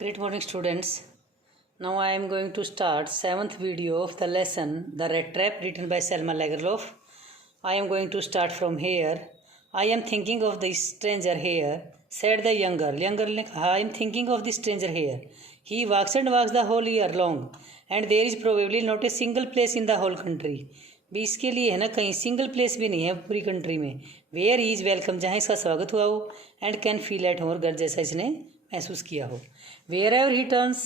Great morning, students. Now I am going to start seventh video of the lesson The Rat Trap, written by Selma Lagerlof. I am going to start from here. I am thinking of the stranger here, said the young girl. Young girl ने कहा, I am thinking of the stranger here. He walks and walks the whole year long, and there is probably not a single place in the whole country. भी इसके लिए है ना, कहीं single place भी नहीं है पूरी कंट्री में. वेयर ही इज़ वेलकम, जहाँ इसका स्वागत हुआ हो, and can feel at home, घर जैसा इसने महसूस किया हो. Wherever he turns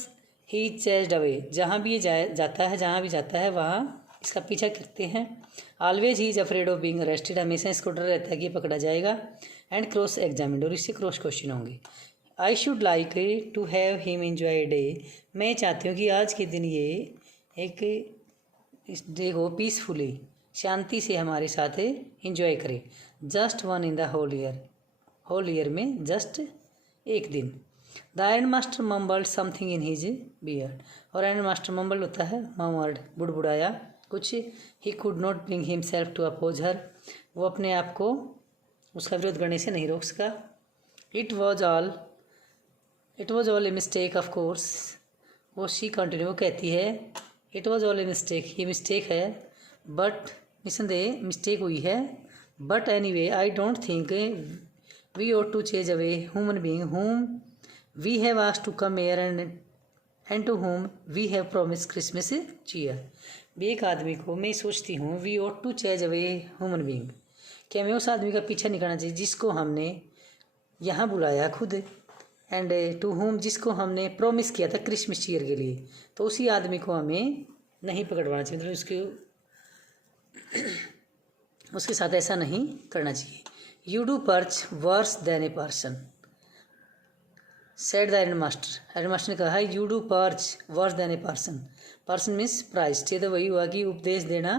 he chased away, जहाँ भी ये जाता है, जहाँ भी जाता है वहाँ इसका पीछा करते हैं. Always he is afraid of being arrested, हमेशा इसको डर रहता है कि ये पकड़ा जाएगा. एंड क्रॉस एग्जामिन्ड, और इससे क्रॉस क्वेश्चन होंगे. I should like to have him enjoy day, मैं चाहती हूँ कि आज के दिन ये एक इस डे को पीसफुली, शांति से हमारे साथ एंजॉय करे. Just one in the whole year, whole year में जस्ट एक दिन. The iron master mumbled something in his beard, और आयरन मास्टर मम्बल्ड होता है मम्बल्ड, बुड़बुड़ाया कुछ. He could not bring himself to oppose her, वो अपने आप को उसका विरोध करने से नहीं रोक सका. It was all a mistake of course, वो शी कंटिन्यू, वो कहती है it was all a mistake, ये मिस्टेक है, बट निसंदेह मिस्टेक हुई है. But any way I don't think we ought to chase away human being whom we have asked to come here and to whom we have promised Christmas cheer. एक आदमी को मैं सोचती हूँ we ought to chase away human being, कि हमें उस आदमी का पीछा नहीं करना चाहिए जिसको हमने यहाँ बुलाया खुद, एंड टू whom, जिसको हमने प्रॉमिस किया था क्रिसमस चीयर के लिए, तो उसी आदमी को हमें नहीं पकड़वाना चाहिए, मतलब उसके साथ ऐसा नहीं करना चाहिए. You do perch worse than a person, said the iron master, iron master ने कहा you do perch worse than a person. Person means price, तो वही हुआ कि उपदेश देना,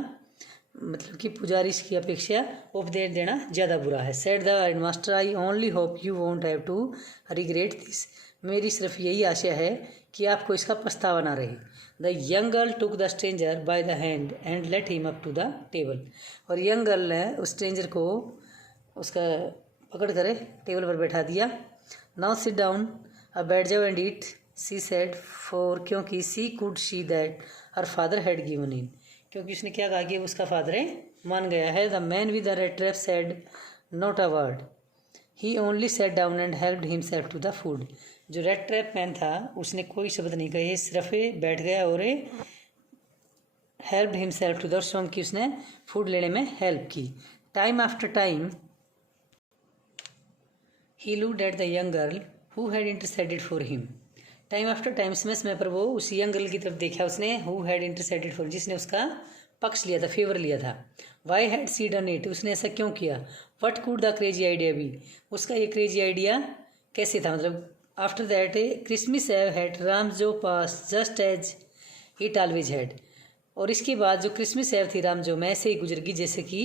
मतलब कि पुजारी की अपेक्षा उपदेश देना ज़्यादा बुरा है. Said the iron master I only hope you won't have to regret this, मेरी सिर्फ यही आशा है कि आपको इसका पछतावा ना रहे. The young girl took the stranger by the hand and let him up to the table, और यंग गर्ल ने उस स्ट्रेंजर को उसका पकड़ कर टेबल पर बैठा दिया. नाउ सिट डाउन, अब बैठ जाओ, and eat, she said, for, क्योंकि she could see that her father had given in, क्योंकि उसने क्या कहा कि उसका फादर मान गया है. The man with the red trap said not a word, he only set down and helped himself to the food, जो रेड ट्रैप मैन था उसने कोई शब्द नहीं कहे, सिर्फ बैठ गया और हेल्प्ड हिमसेल्फ टू द, स्वयं की उसने फूड लेने में हेल्प की. Time after time he looked at the young girl who had interceded for him, time after time, समय समय पर वो उस यंग गर्ल की तरफ देखा उसने, हु हैड इंटरसेडेड फॉर, जिसने उसका पक्ष लिया था, फेवर लिया था. Why had she done it, उसने ऐसा क्यों किया. What could the crazy idea be, उसका ये क्रेजी आइडिया कैसे था, मतलब. After that Christmas eve had Ramsjo passed just as it always had, और इसके बाद जो क्रिसमस एव थी रामजो में ऐसे ही गुजर गई जैसे कि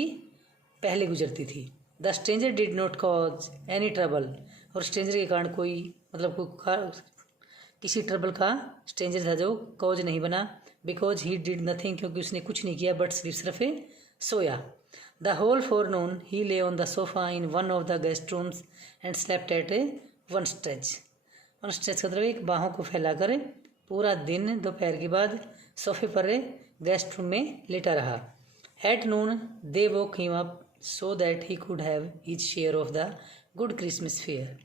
पहले गुजरती थी. The stranger did not cause any trouble, और स्ट्रेंजर के कारण कोई, मतलब किसी ट्रबल का स्ट्रेंजर था जो कॉज नहीं बना. बिकॉज ही डिड नथिंग, क्योंकि उसने कुछ नहीं किया, बट सिर्फ सोया. द होल फॉरनून ही ले on the sofa in one of the guest rooms and slept at one stretch. One stretch का मतलब एक बाहों को फैलाकर पूरा दिन दोपहर के बाद सोफे पर गेस्ट रूम में लेटा रहा. At noon they woke him up so that he could have his share of the good Christmas fair,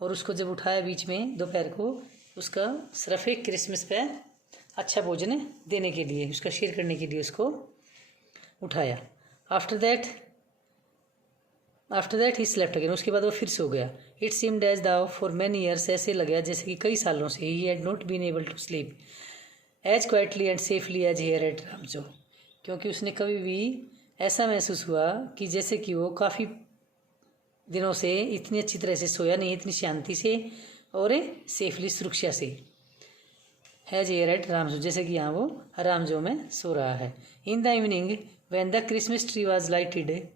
और उसको जब उठाया बीच में दोपहर को, उसका सिर्फ एक क्रिसमस पे अच्छा भोजन देने के लिए, उसका शेयर करने के लिए उसको उठाया. After that he slept again, उसके बाद वो फिर सो गया. It seemed as though for many years, ऐसे लगा जैसे कि कई सालों से he had not been able to sleep as quietly and safely as here at Ramsjo, क्योंकि उसने कभी भी ऐसा महसूस हुआ कि जैसे कि वो काफ़ी दिनों से इतनी अच्छी तरह से सोया नहीं, इतनी शांति से और सेफली, सुरक्षा से, हैज हियर एट रामजो, जैसे कि यहाँ वो रामजो में सो रहा है. In the evening when the Christmas tree was lighted,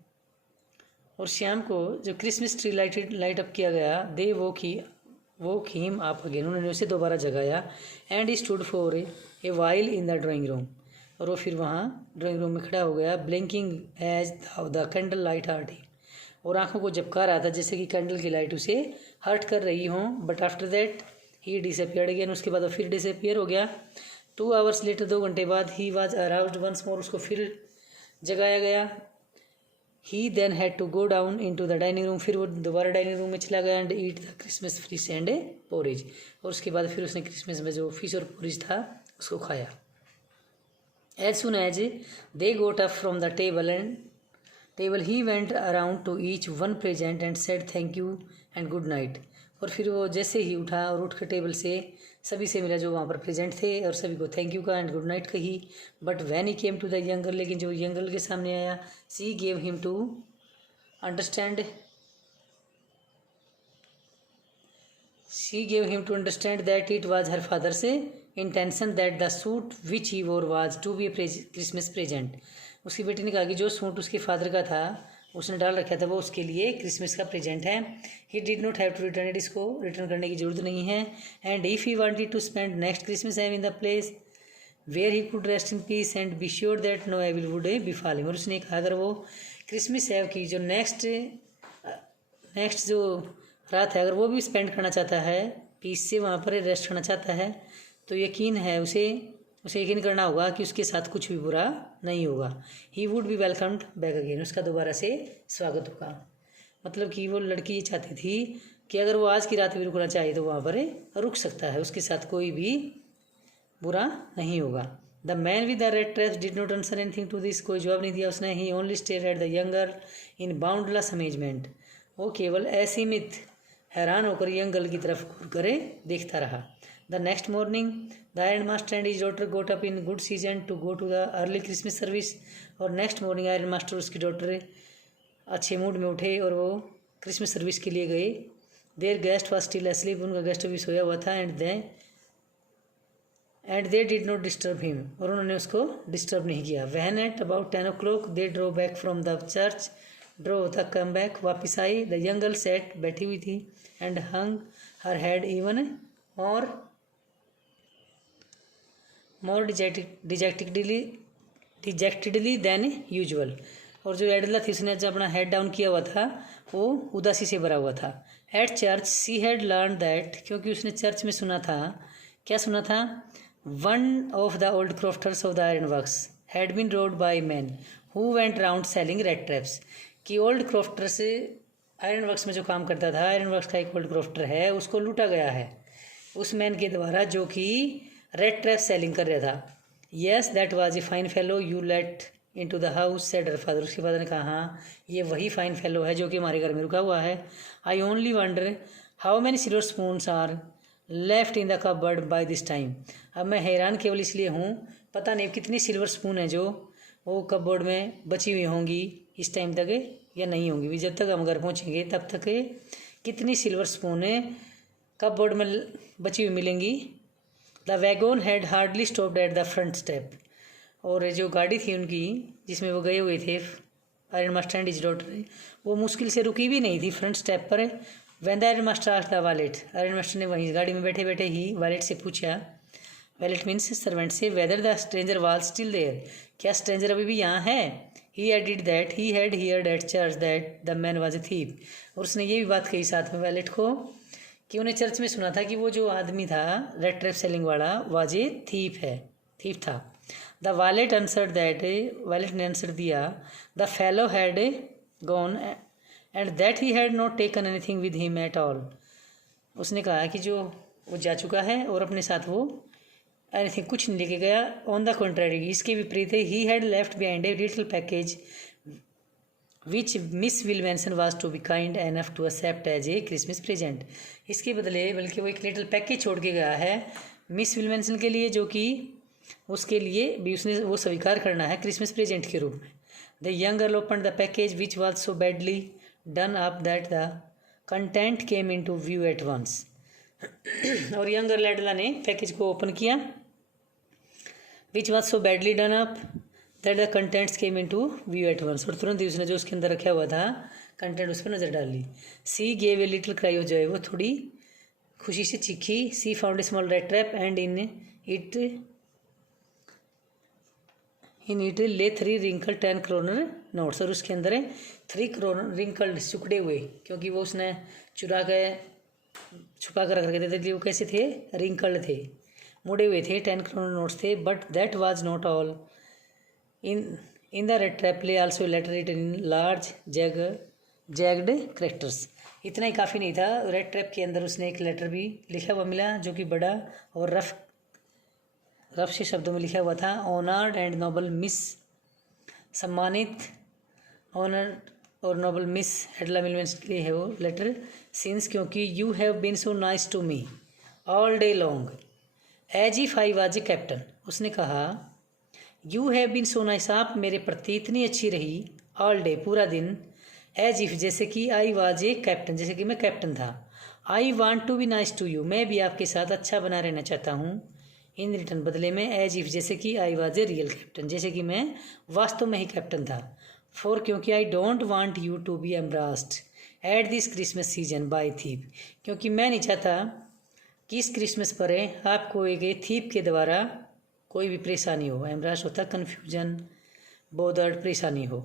और शाम को जो क्रिसमस ट्री लाइट अप किया गया, दे वो हिम अप अगेन, उन्होंने उसे दोबारा जगाया. And he stood for a while in the drawing room, और वो फिर वहाँ ड्राइंग रूम में खड़ा हो गया. Blinking as the candle light hurt him, और आंखों को झपका रहा था जैसे कि कैंडल की लाइट उसे हर्ट कर रही हो. But after that he disappeared again, उसके बाद वो फिर डिसअपियर हो गया। 2 आवर्स लेटर, 2 घंटे बाद, he was aroused once more, उसको फिर जगाया गया। He then had to go down in to the dining room, फिर वो दोबारा डाइनिंग रूम में चला गया and eat the Christmas fish and porridge, और उसके बाद फिर उसने क्रिसमस में जो फिश और पोरेज था उसको खाया। As soon as they got up from the table he went around to each one present and said thank you and good night, और फिर वो जैसे ही उठा और उठ कर टेबल से सभी से मिला जो वहाँ पर प्रेजेंट थे और सभी को थैंक यू कहा एंड गुड नाइट कही। But when he came to the young girl, लेकिन जो यंग गर्ल के सामने आया, she gave him to understand that it was her father से intention that the suit which he wore was to be Christmas present. उसकी बेटी ने कहा कि जो सूट उसके फादर का था उसने डाल रखा था वो उसके लिए क्रिसमस का प्रेजेंट है। He did not have to return it, इसको रिटर्न करने की जरूरत नहीं है। And if he wanted to spend next Christmas eve in the place where he could rest in peace and be sure that no evil would befall him, और उसने कहा अगर वो क्रिसमस एव की जो नेक्स्ट जो रात है अगर वो भी स्पेंड करना चाहता है पीस से, वहाँ पर रेस्ट करना चाहता है, तो यकीन है उसे यकीन करना होगा कि उसके साथ कुछ भी बुरा नहीं होगा। He would be welcomed back again, उसका दोबारा से स्वागत होगा। मतलब कि वो लड़की ये चाहती थी कि अगर वो आज की रात भी रुकना चाहे तो वहाँ पर रुक सकता है, उसके साथ कोई भी बुरा नहीं होगा। The man with the red dress did not answer anything to this, कोई जवाब नहीं दिया उसने। He only stare at the young girl in boundless amazement, वो केवल असीमित हैरान होकर यंग गर्ल की तरफ घूर कर देखता रहा। The next morning the iron master and his daughter got up in good season to go to the early Christmas service, और नेक्स्ट मॉर्निंग आयरन मास्टर उसकी डॉटर अच्छे मूड में उठे और वो क्रिसमस सर्विस के लिए गए। Their guest was still asleep, उनका गेस्ट अभी सोया हुआ था। And they did not disturb him, और उन्होंने उसको डिस्टर्ब नहीं किया। When at about 10 o'clock they drove back from the church, drove था कम बैक, वापिस आई। द यंग गर्ल सेट, बैठी हुई थी, and hung her head even more dejectedly than usual, और जो एडला थी उसने जब अपना हेड डाउन किया हुआ था वो उदासी से भरा हुआ था। At church she had learn that, क्योंकि उसने चर्च में सुना था, क्या सुना था, one of the old crofters of the iron works had been robbed by man who went round selling red traps, कि ओल्ड क्रॉफ्टर से आयरन वर्क्स में जो काम करता था, आयरन वर्क्स का एक ओल्ड क्रॉफ्टर है, उसको लूटा गया है उस मैन के द्वारा जो कि रेड ट्रैप सेलिंग कर रहा था। Yes that was a fine fellow you let in to the house said her father, उसके फादर ने कहा हाँ ये वही फाइन फेलो है जो कि हमारे घर में रुका हुआ है। I only wonder how many silver spoons are left in the cupboard by this time, अब मैं हैरान केवल इसलिए हूँ पता नहीं कितनी सिल्वर स्पून है जो वो कपबोर्ड में बची हुई होंगी इस टाइम तक या नहीं होंगी भी, जब तक हम घर पहुँचेंगे तब तक कितनी सिल्वर स्पून कपबोर्ड में बची हुई मिलेंगी। The wagon had hardly stopped at the front step, और जो गाड़ी थी उनकी जिसमें वो गए हुए थे iron master and his daughter, वो मुश्किल से रुकी भी नहीं थी फ्रंट स्टेप पर। When the iron master asked the wallet, iron master ने वहीं गाड़ी में बैठे बैठे ही वॉलेट से पूछा, वॉलेट मीन्स सर्वेंट से, whether the stranger was still there, क्या स्ट्रेंजर अभी भी यहाँ है। He added that he had heard at church that the man was a thief, और उसने ये भी बात कही साथ में वॉलेट को कि उन्हें चर्च में सुना था कि वो जो आदमी था रेड ट्रैप सेलिंग वाला वाज ए थीफ था। The wallet answered that, wallet ने आंसर दिया, the fellow had gone and that he had not taken anything with him at all, उसने कहा कि जो वो जा चुका है और अपने साथ वो एनीथिंग कुछ नहीं लेके गया। ऑन द कॉन्ट्रेरी, इसके विपरीत he had left behind a little package which miss Willmansson was to be kind enough to accept as a Christmas present, इसके बदले बल्कि वो एक लिटिल पैकेज छोड़ के गया है मिस विलमेंसन के लिए, जो कि उसके लिए भी उसने वो स्वीकार करना है क्रिसमस प्रेजेंट के रूप में। The young girl opened the package which was so badly done up that the content came in to view at once, और यंग गर्ल एडला ने पैकेज को ओपन किया, which was so badly done up that the contents came in to view at once, और तुरंत ही उसने जो उसके अंदर रखा हुआ था कंटेंट उस पर नज़र डाल ली। She gave a little cry of joy, वो थोड़ी खुशी से चीखी। She found a small rat trap and in it lay 3 wrinkle 10 करोनर notes, और उसके अंदर 3 करोनर रिंकल्ड सिकुड़े हुए, क्योंकि वो उसने चुरा के छुपा कर रख देते थे, इसलिए वो कैसे थे, रिंकल्ड थे, मुड़े हुए थे, 10 करोड़ नोट्स थे। But that was not all. In the red trap lay also letter written in large jagged characters. इतना ही काफ़ी नहीं था, रेड ट्रैप के अंदर उसने एक लेटर भी लिखा हुआ मिला जो कि बड़ा और रफ से शब्दों में लिखा हुआ था। ऑनर्ड एंड नोबल मिस, सम्मानित ऑनर और नोबल मिस एडला मिलमेंस के लिए है वो लेटर। सिंस, क्योंकि you have been so nice to me all day long as if I was a captain. उसने कहा you have been so nice, आप मेरे प्रति इतनी अच्छी रही, ऑल डे पूरा दिन, एज इफ जैसे कि, आई वाज ए कैप्टन जैसे कि मैं कैप्टन था, I want to be nice to you मैं भी आपके साथ अच्छा बना रहना चाहता हूँ, इन रिटर्न बदले में, एज इफ जैसे कि, आई वाज ए रियल कैप्टन जैसे कि मैं वास्तव में ही कैप्टन था, फॉर क्योंकि, I don't want you to be embarrassed at this Christmas season by thief, क्योंकि मैं नहीं चाहता कि इस क्रिसमस पर आपको एक थीप के द्वारा कोई भी परेशानी हो। एम्ब्रास होता कन्फ्यूजन, बोदर्ड, परेशानी हो।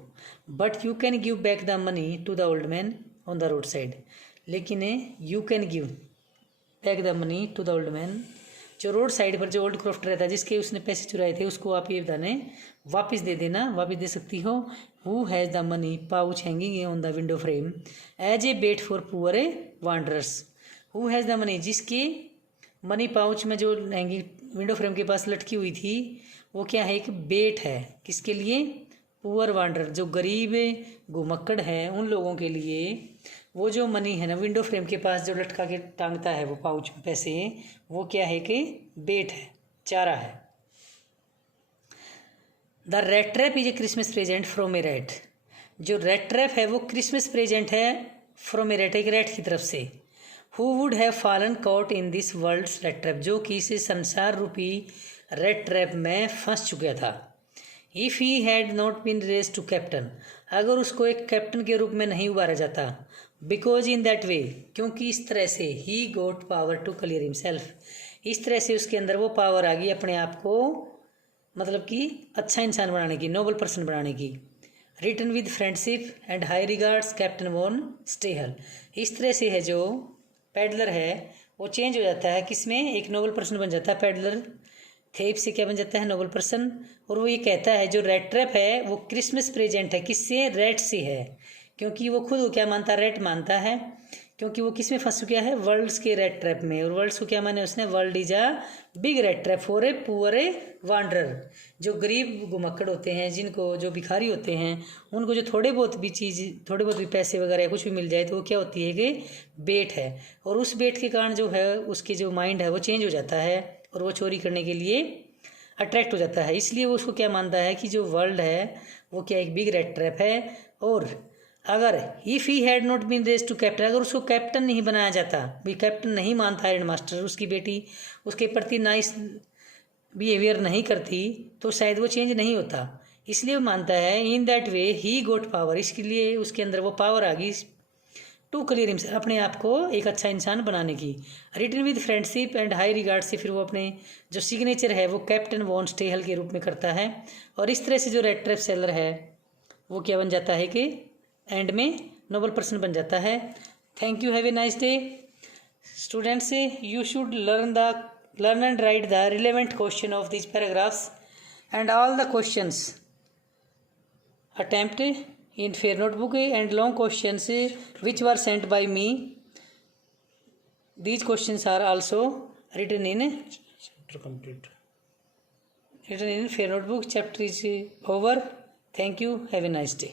But you can give back the money to the old man on the roadside, लेकिन you can give back the money to the old man, जो रोड साइड पर जो ओल्ड क्रॉफ्ट रहता है जिसके उसने पैसे चुराए थे उसको आप ये बताने वापस दे देना, वापस दे सकती हो। Who has the money pouch hanging on the window frame as a bait for poor wanderers. Who has the money, जिसके मनी पाउच में जो हैंगिंग विंडो फ्रेम के पास लटकी हुई थी वो क्या है, एक बेट है, किसके लिए, पुअर वांडर, जो गरीब घुमक्कड़ है उन लोगों के लिए। वो जो मनी है ना विंडो फ्रेम के पास जो लटका के टांगता है वो पाउच में पैसे, वो क्या है कि बेट है, चारा है। The red trap is a Christmas present from a rat, जो रेड ट्रैप है वो क्रिसमस प्रेजेंट है फ्रॉम ए रैट, एक रैट की तरफ से। Who would have fallen caught in this world's rat trap, जो कि इस संसार रूपी रेड ट्रैप में फंस चुका था। If he had not been raised to captain, अगर उसको एक कैप्टन के रूप में नहीं उबारा जाता। बिकॉज इन दैट वे, क्योंकि इस तरह से, ही गोट पावर टू क्लियर हिमसेल्फ, इस तरह से उसके अंदर वो पावर आ गई अपने आप को मतलब कि अच्छा इंसान बनाने की, नोबल पर्सन बनाने की। Return with friendship and high regards captain von Stahle, इस तरह से है जो पैडलर है वो चेंज हो जाता है किसमें, एक नोबल पर्सन बन जाता है पैडलर, थेप से क्या बन जाता है, नोबल पर्सन। और वो ये कहता है जो रेड ट्रैप है वो क्रिसमस प्रेजेंट है, किससे, रेड से है, क्योंकि वो खुद को क्या मानता है, रेड मानता है, क्योंकि वो किस में फंस चुका है, वर्ल्ड्स के रेड ट्रैप में। और वर्ल्ड्स को क्या माने उसने, world is a big red trap for a poor A wanderer, जो गरीब घुमक्कड़ होते हैं, जिनको, जो भिखारी होते हैं, उनको जो थोड़े बहुत भी चीज़, थोड़े बहुत भी पैसे वगैरह कुछ भी मिल जाए तो वो क्या होती है कि बेट है। और उस बेट के कारण जो है उसकी जो माइंड है वो चेंज हो जाता है और वो चोरी करने के लिए अट्रैक्ट हो जाता है। इसलिए वो उसको क्या मानता है कि जो वर्ल्ड है वो क्या एक बिग रेड ट्रैप है। और अगर if he had not been raised to captain, अगर उसको कैप्टन नहीं बनाया जाता, भी कैप्टन नहीं मानता हेड मास्टर, उसकी बेटी उसके प्रति नाइस बिहेवियर नहीं करती तो शायद वो चेंज नहीं होता। इसलिए वो मानता है in that way he goat power, इसके लिए उसके अंदर वो पावर आ गई टू क्लियर हिमसेल्फ, अपने आप को एक अच्छा इंसान बनाने की। Return with friendship and high regard से फिर वो अपने जो सिग्नेचर है वो कैप्टन वॉन स्टेहल के रूप में करता है। और इस तरह से जो रेड ट्रैप सेलर है वो क्या बन जाता है कि एंड में नोबल पर्सन बन जाता है। Thank you, have a nice day students. You should learn and right the relevant question of this paragraphs and all the questions attempt in fair notebook and long questions which were sent by me. These questions are also written in fair notebook. Chapter is over. Thank you, have a nice day.